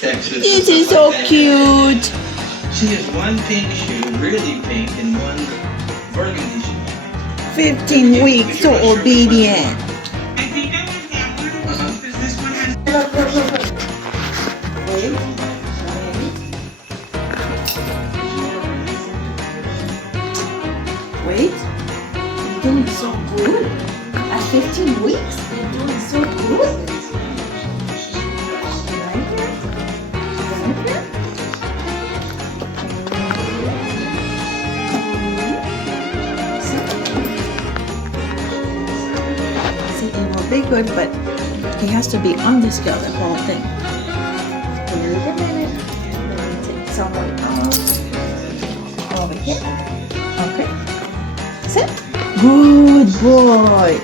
Texas. This is so cute. She has one pink shoe, really pink, and one burgundy shoe. 15 weeks, so obedient. I think I would have one because this one has. Wait. Wait. You're doing so good. At 15 weeks, you're doing so good. Right here. Right here. See, it will be good, but he has to be on the scale the whole thing. Wait a minute. Let me take some off. Over here. Okay. Sit. Good boy.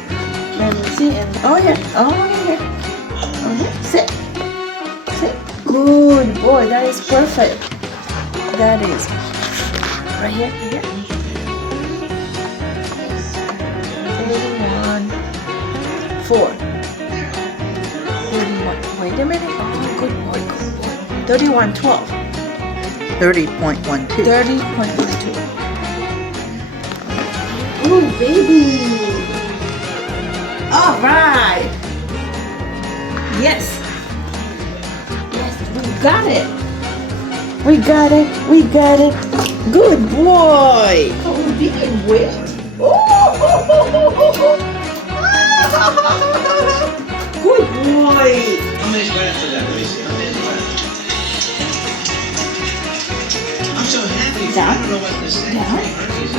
Let me see. And oh yeah. Oh yeah. Okay. Sit. Sit. Good boy. That is perfect. That is right here. Right here. 31, 4. 31. Wait a minute. Oh, good boy. Good boy. 31, 12. 30.12. 30.12. Oh, baby. All right. Yes. Yes, we got it. We got it. We got it. Good boy. Oh, didn't wait. Good boy. How many grams for that, Lucy? How many grams? I'm so happy. I Down. don't know what to say. Down.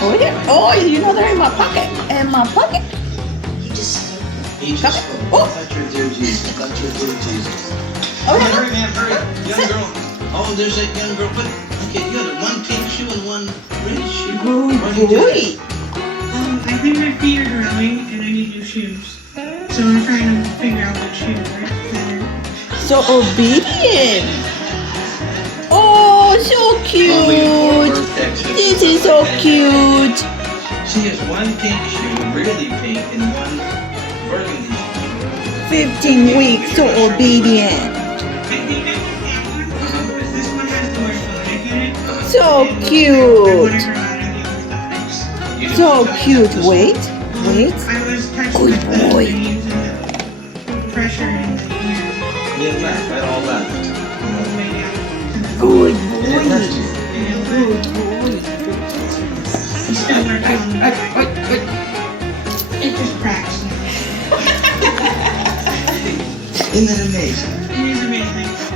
Oh, yeah. Oh, you know they're in my pocket. In my pocket. He just Okay. spoke. Oh. Touch your dear Jesus. Touch your dear Jesus. Oh, Hey, yeah. hurry, man, hurry. Young Sit. girl. Oh, there's that young girl. But, okay, you got one pink shoe and one red shoe. Good Why do you do that? boy. I think my feet are growing and I need new shoes. So I'm trying to figure out which shoe works better. So obedient. Oh, so Only in Fort cute. Worth, Texas. This is so cute. She has one pink shoe, really pink, and one burgundy shoe. 15 weeks, so obedient. I think I would have one because this one has the orthotic in it. So And I cute. want to grow out of the orthotics. You didn't So touch cute. this Wait, wait. I was touching Good the boy. veins and the pressure in the ear. one. Yeah, right all that.